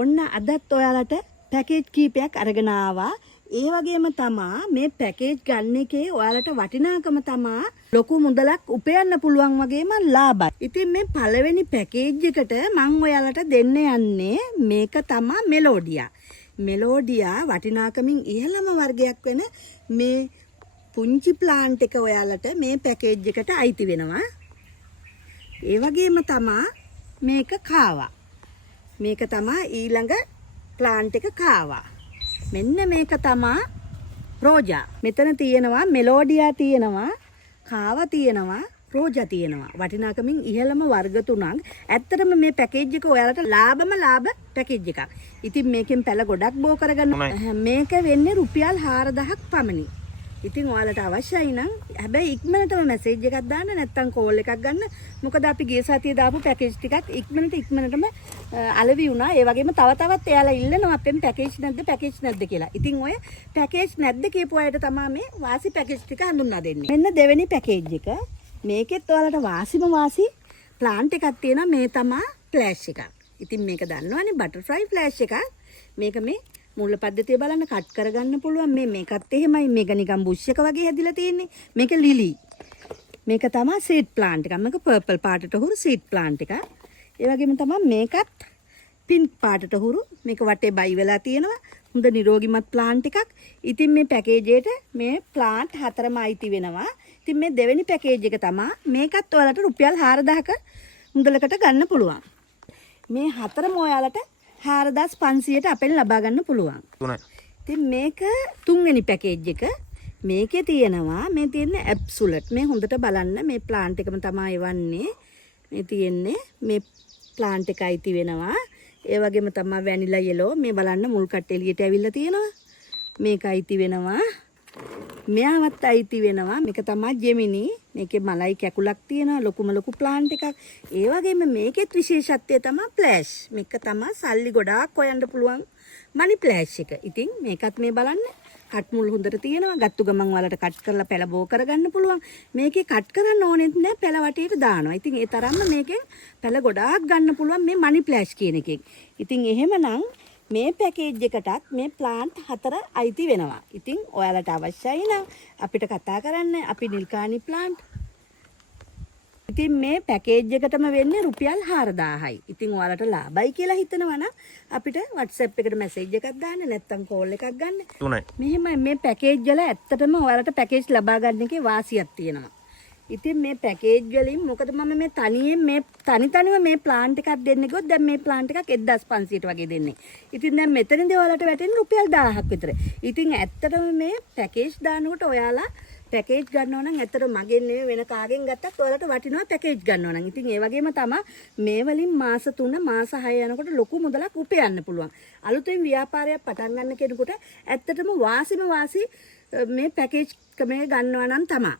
ඔන්න අදත් ඔයාලට පැකේජ් කීපයක් අරගෙන ආවා. ඒ වගේම තමා මේ පැකේජ් ගන්න එකේ ඔයාලට වටිනාකම තමා ලොකු මුදලක් උපයන්න පුළුවන් වගේම ලාභයි. ඉතින් මේ පළවෙනි පැකේජ් එකට මම ඔයාලට දෙන්න යන්නේ මේක තමා මෙලෝඩියා. මෙලෝඩියා වටිනාකමින් ඉහළම වර්ගයක් වෙන මේ පුංචි ප්ලාන්ට් එක ඔයාලට මේ පැකේජ් එකට අයිති වෙනවා. ඒ වගේම තමා මේක කාවා. මේක තමා ඊළඟ ප්ලාන්ට් එක කාවා. මෙන්න මේක තමා රෝජා. මෙතන තියෙනවා මෙලෝඩියා තියෙනවා, කාවා තියෙනවා, රෝජා තියෙනවා. වටිනාකමින් ඉහළම වර්ග තුනක්. ඇත්තටම මේ පැකේජ් එක ඔයාලට ලාභ පැකේජ් එකක්. ඉතින් මේකෙන් පැල ගොඩක් බෝ කරගන්න. මේක වෙන්නේ රුපියල් 4000ක් පමණි. ඉතින් ඔයාලට අවශ්‍යයි නම් හැබැයි ඉක්මනටම මැසේජ් එකක් දාන්න, නැත්නම් කෝල් එකක් ගන්න. මොකද අපි ගිය සතියේ දාපු පැකේජ් ටිකත් ඉක්මනටම අලෙවි වුණා. ඒ වගේම තවත් එයාලා ඉල්ලනවා අපෙන් පැකේජ් නැද්ද කියලා. ඉතින් ඔය පැකේජ් නැද්ද කියපු අයට තමයි මේ වාසි පැකේජ් ටික හඳුන්වා දෙන්නේ. මෙන්න දෙවෙනි පැකේජ් එක. මේකෙත් ඔයාලට වාසි ප්ලාන්ට් එකක් තියෙනවා. මේ තමයි ෆ්ලෑෂ් එකක්. ඉතින් මේක දන්නවනේ බටර්ෆ්ලයි ෆ්ලෑෂ් එකක්. මේක මේ මූල පද්ධතිය බලන්න කට් කරගන්න පුළුවන්. මේකත් එහෙමයි. මේක නිකන් බුෂ් එක වගේ හැදිලා තියෙන්නේ. මේක ලිලි. මේක තමයි සීඩ් ප්ලාන්ට් එකක්. මේක පර්පල් පාටට හුරු සීඩ් ප්ලාන්ට් එකක්. ඒ වගේම තමයි මේකත් පින්ක් පාටට හුරු. මේක වටේ බයි වෙලා තියෙනවා. හොඳ නිරෝගිමත් ප්ලාන්ට් එකක්. ඉතින් මේ පැකේජ් එකට මේ ප්ලාන්ට් හතරම අයිති වෙනවා. ඉතින් මේ දෙවෙනි පැකේජ් එක තමයි මේකත් ඔයාලට රුපියල් 4000ක මුදලකට ගන්න පුළුවන්. මේ හතරම ඔයාලට 4500ට අපෙන් ලබා ගන්න පුළුවන්. ඉතින් මේක තුන්වෙනි පැකේජ් එක. මේකේ තියෙනවා මේ ඇබ්සොලට්. මේ හොඳට බලන්න මේ ප්ලාන්ට් එකම තමයි එවන්නේ. මේ තියෙන්නේ මේ ප්ලාන්ට් එක අයිති වෙනවා. ඒ වගේම තමයි වැනිලා යෙලෝ. මේ බලන්න මුල් කට් එළියට ඇවිල්ලා තියෙනවා. මේක අයිති වෙනවා. මෙයාවත් අයිති වෙනවා. මේක තමයි ජෙමිනි. මේකේ මලයි කැකුලක් තියෙනවා. ලොකු ප්ලාන්ට් එකක්. ඒ වගේම මේකෙත් විශේෂත්වය තමයි ෆ්ලෑෂ්. මේක තමයි සල්ලි ගොඩාක් හොයන්න පුළුවන් මනි ෆ්ලෑෂ් එක. ඉතින් මේකත් මේ බලන්න කට් මුල් හොඳට තියෙනවා. ගත්තු ගමන් වලට කට් කරලා පැල බෝ කරගන්න පුළුවන්. මේකේ කට් කරන්න ඕනෙත් නෑ, පැල වටේට දානවා. ඉතින් ඒ තරම්ම මේකෙන් පැල ගොඩාක් ගන්න පුළුවන් මේ මනි ෆ්ලෑෂ් කියන එකෙන්. ඉතින් එහෙමනම් මේ පැකේජ් එකටත් මේ ප්ලාන්ට් හතර අයිති වෙනවා. ඉතින් ඔයාලට අවශ්‍යයි නම් අපිට කතා කරන්න. අපි නිල්කානි ප්ලාන්ට්. ඉතින් මේ පැකේජ් එකටම වෙන්නේ රුපියල් 4000යි. ඉතින් ඔයාලට ලාභයි කියලා හිතනවා නම් අපිට WhatsApp එකට මැසේජ් එකක් දාන්න, නැත්නම් කෝල් එකක් ගන්න. මෙහෙමයි මේ පැකේජ් වල ඇත්තටම ඔයාලට පැකේජ් ලබා ගන්න එකේ වාසියක් තියෙනවා. ඉතින් මේ පැකේජ් වලින් මොකද මම මේ තනියෙන් මේ තනිව මේ ප්ලාන්ට් එකක් දෙන්න ගියොත් දැන් මේ ප්ලාන්ට් එකක් 1500ට වගේ දෙන්නේ. ඉතින් දැන් මෙතනදී ඔයාලට වැටෙන්නේ රුපියල් 1000ක් විතර. ඉතින් ඇත්තටම මේ පැකේජ් දානකොට ඔයාලා පැකේජ් ගන්නවා නම් ඇත්තට මගෙන් නෙවෙයි වෙන කාගෙන් ගත්තත් ඔයාලට වටිනවා පැකේජ් ගන්නවා නම්. ඉතින් ඒ වගේම තමයි මේ වලින් මාස 3 මාස 6 යනකොට ලොකු මුදලක් උපයන්න පුළුවන්. අලුතෙන් ව්‍යාපාරයක් පටන් ගන්න කෙනෙකුට ඇත්තටම වාසි මේ පැකේජ් ක්‍රමය ගන්නවා නම් තමයි.